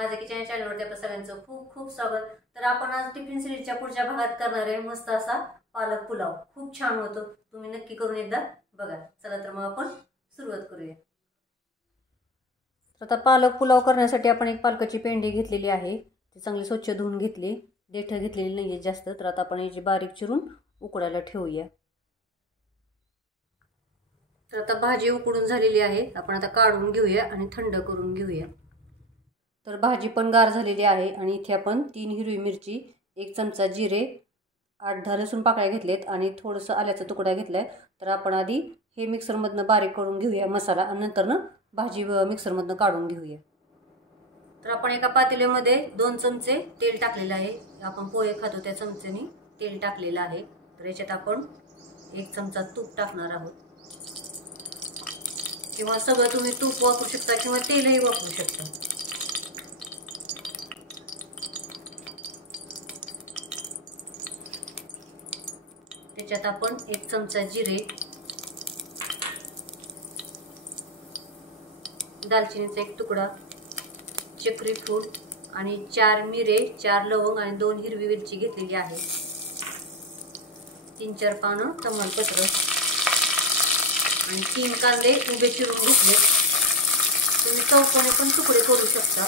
माझ्या किचन चॅनलवरती आपल्या सगळ्यांचं खूप खूप स्वागत। तर आपण आज टिफिन सिरीजच्या पुढच्या भागात करणार आहे मस्त असा पालक पुलाव। खूप छान होतो, तुम्ही नक्की करून एकदा बघा। चला तर मग आपण सुरुवात करूया। तर आता पालक पुलाव करण्यासाठी आपण एक पालकाची पेंडी घेतलेली आहे, ती चांगली स्वच्छ धुवून घेतली, देठ घेतलेली नाहीये जास्त। तर आता आपण याची बारीक चिरून उकडायला ठेवूया। तर आता भाजी उकडून झालेली आहे, आपण आता काढून घेऊया आणि थंड करून घेऊया। तर भाजी पण गार झालेली आहे आणि इथे आपण 3 हिरवी मिरची, 1 चमचा जिरे, 8-10 लसूण पाकळ्या घेतलेत आणि थोडंसं आल्याचा तुकडा घेतलाय। तर आपण आधी हे मिक्सरमधनं बारीक करून घेऊया मसाला आणि नंतर भाजी मिक्सरमधनं काढून घेऊया। तर आपण एका पातेल्यामध्ये 2 चमचे तेल टाकलेलं आहे, आपण पोहे खातो त्या चमच्याने तेल टाकलेलं आहे। तर याच्यात आपण 1 चमचा तूप टाकणार आहोत, किंवा सगळं तुम्ही तूप वापरू शकता किंवा तेलही वापरू शकता। त्याच्यात आपण 1 चमचा जिरे, दालचिनीचा 1 तुकडा, चक्री फूल आणि 4 मिरे, 4 लवंग आणि 2 हिरवी मिरची घेतलेली आहे, 3-4 पानं तमालपत्र आणि 3 कांदे उभे चिरून घेतले। तुम्ही चौकोनी पण तुकडे करू शकता।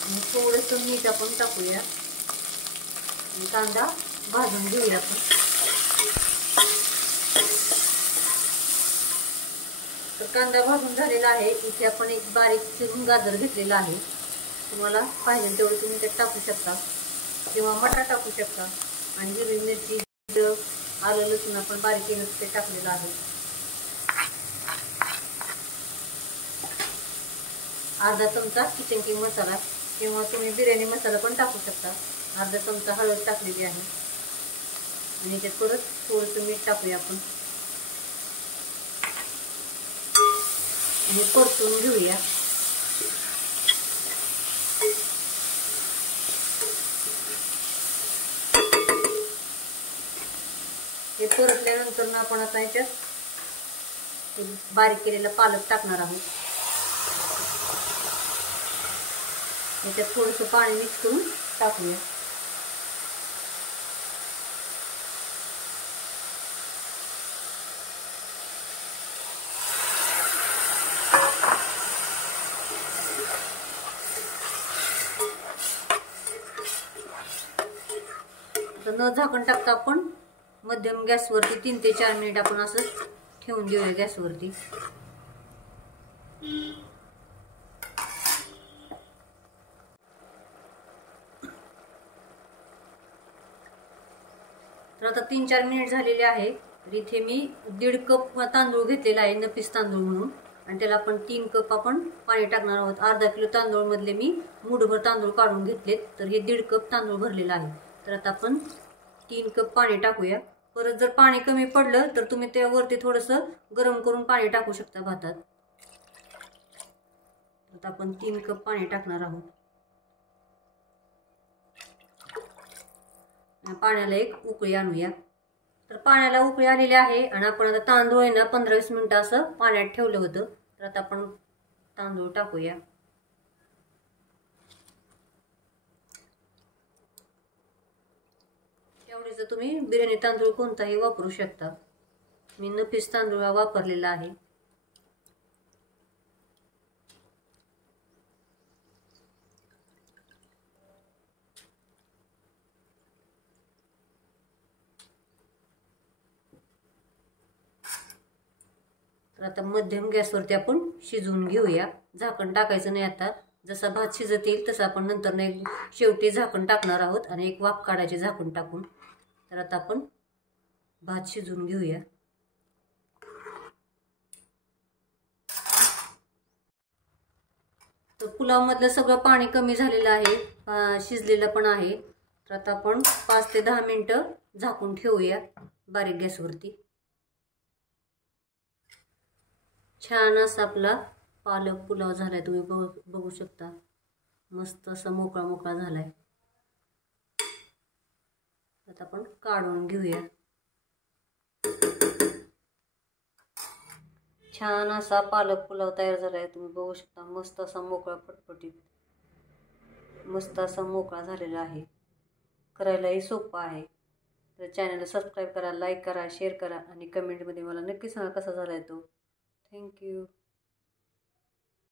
आणि थोडंसं मीठ आपण टाकूया आणि कांदा भाजून घेऊया आपण। तर कांदा भाजून झालेला आहे। इथे आपण एक बारीक चिरून गाजर घेतलेला आहे, तुम्हाला पाहिजे तेवढे तुम्ही त्यात टाकू शकता किंवा मटार टाकू शकता। आणि हिरवी मिरची, आलं लसूण आपण बारीक केलं ते टाकलेलं आहे। अर्धा चमचा किचन किंग मसाला किंवा तुम्ही बिर्याणी मसाला पण टाकू शकता। अर्धा चमचा हळद टाकलेली आहे आणि याच्यात परत थोडंसं मीठ टाकूया आपण आणि परतून घेऊया। हे परतल्यानंतर आपण आता याच्यात बारीक केलेला पालक टाकणार आहोत। याच्यात थोडंसं पाणी मिक्स करून टाकूया। न झाकण टाकता आपण मध्यम गॅसवरती 3 ते 4 मिनिट आपण असं ठेवून देऊया गॅसवरती। तर आता 3-4 मिनिट झालेले आहे। तर इथे मी 1.5 कप तांदूळ घेतलेला आहे, नफीस तांदूळ म्हणून, आणि त्याला आपण 3 कप आपण पाणी टाकणार आहोत। अर्धा किलो तांदूळ मधले मी मूठभर तांदूळ काढून घेतलेत, तर हे 1.5 कप तांदूळ भरलेला आहे। तर आता आपण 3 कप पाणी टाकूया। परत जर पाणी कमी पडलं तर तुम्ही त्यावरती थोडंसं गरम करून पाणी टाकू शकता भातात। आता आपण 3 कप पाणी टाकणार आहोत। पाण्याला एक उकळी आणूया। तर पाण्याला उकळी आलेली आहे आणि आपण आता तांदूळ आहे ना 15-20 मिनिटं असं पाण्यात ठेवलं होतं। तर आता आपण तांदूळ टाकूया। एवढीच तुम्ही बिर्याणी तांदूळ कोणताही वापरू शकता, मी नफीस तांदूळ वापरलेला आहे। तर आता मध्यम गॅसवरती आपण शिजवून घेऊया, झाकण टाकायचं नाही। आता जसा भात शिजत येईल तसं आपण नंतर एक शेवटी झाकण टाकणार आहोत आणि एक वाफ काढायचे झाकण टाकून। तर आता आपण भात शिजवून घेऊया। तर पुलाव मधलं सगळं पाणी कमी झालेलं आहे, शिजलेलं पण आहे। तर आता आपण 5 ते 10 मिनिटं झाकून ठेवूया बारीक गॅसवरती। छान असा आपला पालक पुलाव झालाय, तुम्ही बघू शकता, मस्त असा मोकळा मोकळा झालाय। आता आपण काढून घेऊया। छान असा पालक पुलाव तयार झाला आहे. तुम्ही बघू शकता, मस्त असा मोकळा फटफटीत, मस्त असा मोकळा झालेला आहे. करायलाही सोपं आहे. तर चॅनलला सबस्क्राईब करा, लाईक करा, शेअर करा आणि कमेंटमध्ये मला नक्की सांगा कसा झाला आहे तो. थँक्यू.